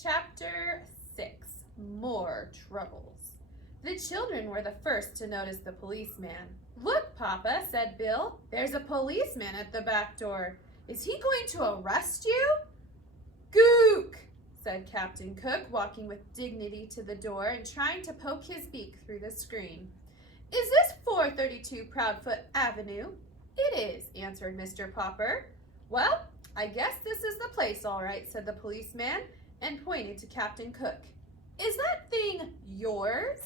Chapter 6. More Troubles. The children were the first to notice the policeman. "Look, Papa," said Bill. "There's a policeman at the back door. Is he going to arrest you?" "Gook," said Captain Cook, walking with dignity to the door and trying to poke his beak through the screen. "Is this 432 Proudfoot Avenue?" "It is," answered Mr. Popper. "Well, I guess this is the place, all right," said the policeman, and pointed to Captain Cook. "Is that thing yours?"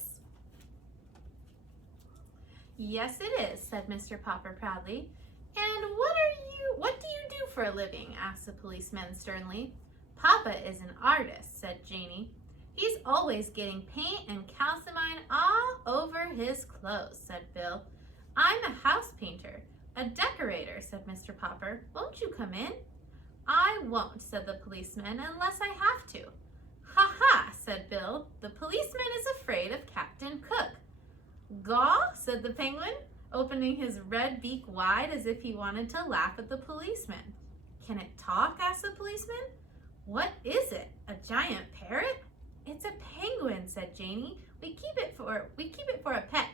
"Yes, it is," said Mr. Popper proudly. "And what do you do for a living?" asked the policeman sternly. "Papa is an artist," said Janie. "He's always getting paint and calcimine all over his clothes," said Bill. "I'm a house painter, a decorator," said Mr. Popper. "Won't you come in?" "I won't," said the policeman, "unless I have to." "Ha ha," said Bill. "The policeman is afraid of Captain Cook." "Gaw," said the penguin, opening his red beak wide as if he wanted to laugh at the policeman. "Can it talk?" asked the policeman. "What is it? A giant parrot?" "It's a penguin," said Janie. We keep it for a pet."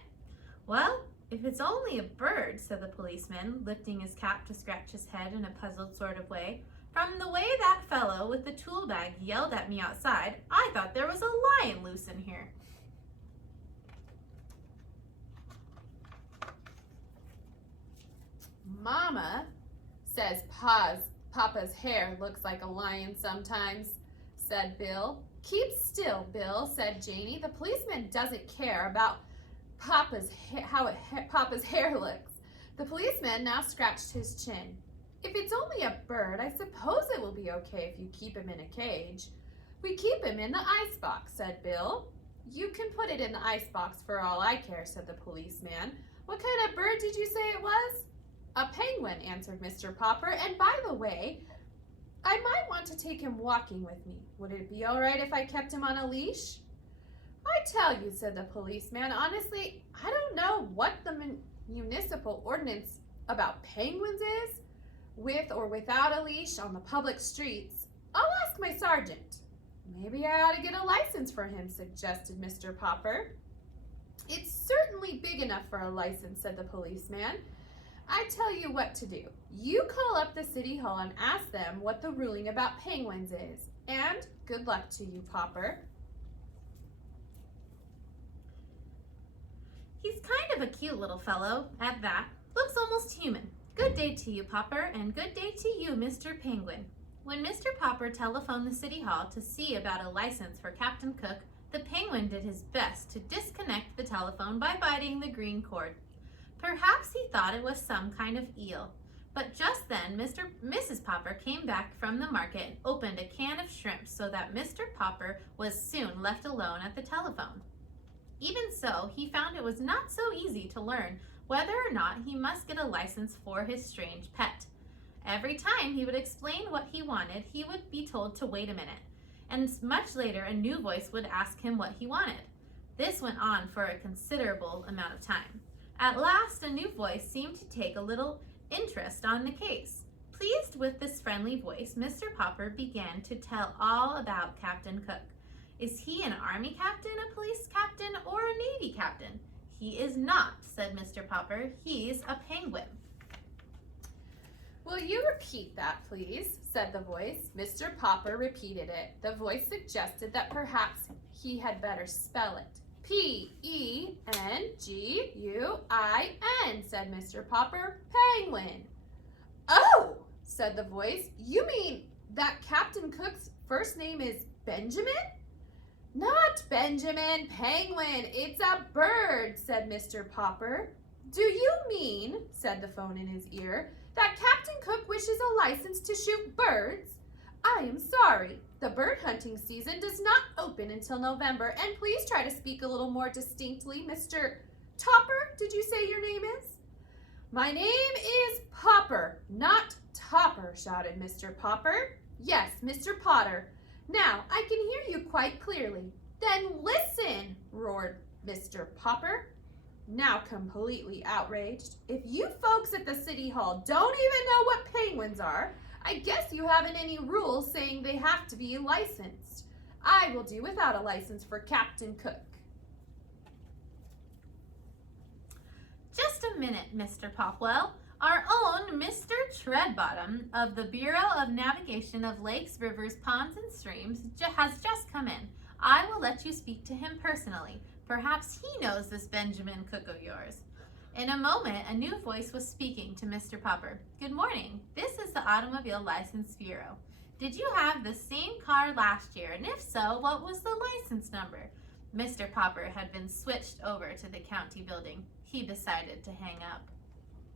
"Well, if it's only a bird," said the policeman, lifting his cap to scratch his head in a puzzled sort of way. "From the way that fellow with the tool bag yelled at me outside, I thought there was a lion loose in here." "Mama says Papa's hair looks like a lion sometimes," said Bill. "Keep still, Bill," said Janie. "The policeman doesn't care about Papa's hair looks." The policeman now scratched his chin. "If it's only a bird, I suppose it will be okay if you keep him in a cage." "We keep him in the icebox," said Bill. "You can put it in the icebox for all I care," said the policeman. "What kind of bird did you say it was?" "A penguin," answered Mr. Popper. "And by the way, I might want to take him walking with me. Would it be all right if I kept him on a leash?" "I tell you," said the policeman, "honestly, I don't know what the municipal ordinance about penguins is, with or without a leash on the public streets. I'll ask my sergeant." "Maybe I ought to get a license for him," suggested Mr. Popper. "It's certainly big enough for a license," said the policeman. "I tell you what to do. You call up the city hall and ask them what the ruling about penguins is. And good luck to you, Popper." "He's kind of a cute little fellow, at that. Looks almost human. Good day to you, Popper, and good day to you, Mr. Penguin." When Mr. Popper telephoned the city hall to see about a license for Captain Cook, the penguin did his best to disconnect the telephone by biting the green cord. Perhaps he thought it was some kind of eel. But just then Mrs. Popper came back from the market and opened a can of shrimp so that Mr. Popper was soon left alone at the telephone. Even so, he found it was not so easy to learn whether or not he must get a license for his strange pet. Every time he would explain what he wanted, he would be told to wait a minute, and much later a new voice would ask him what he wanted. This went on for a considerable amount of time. At last, a new voice seemed to take a little interest on the case. Pleased with this friendly voice, Mr. Popper began to tell all about Captain Cook. "Is he an army captain, a police captain, or a navy captain?" "He is not," said Mr. Popper. "He's a penguin." "Will you repeat that, please?" said the voice. Mr. Popper repeated it. The voice suggested that perhaps he had better spell it. "Penguin," said Mr. Popper. "Penguin." "Oh," said the voice. "You mean that Captain Cook's first name is Benjamin?" "Not Benjamin, Penguin. It's a bird," said Mr. Popper. "Do you mean," said the phone in his ear, "that Captain Cook wishes a license to shoot birds? I am sorry. The bird hunting season does not open until November, and please try to speak a little more distinctly, Mr. Topper, did you say your name is?" "My name is Popper, not Topper," shouted Mr. Popper. "Yes, Mr. Potter. Now, I can hear you quite clearly." "Then listen," roared Mr. Popper, now completely outraged. "If you folks at the city hall don't even know what penguins are, I guess you haven't any rules saying they have to be licensed. I will do without a license for Captain Cook. Just a minute, Mr. Popwell. Our own Mr. Treadbottom of the Bureau of Navigation of Lakes, Rivers, Ponds, and Streams has just come in. I will let you speak to him personally. Perhaps he knows this Benjamin Cook of yours. In a moment, a new voice was speaking to Mr. Popper. Good morning. This is the Automobile License Bureau. Did you have the same car last year? And if so, what was the license number? Mr. Popper had been switched over to the county building. He decided to hang up.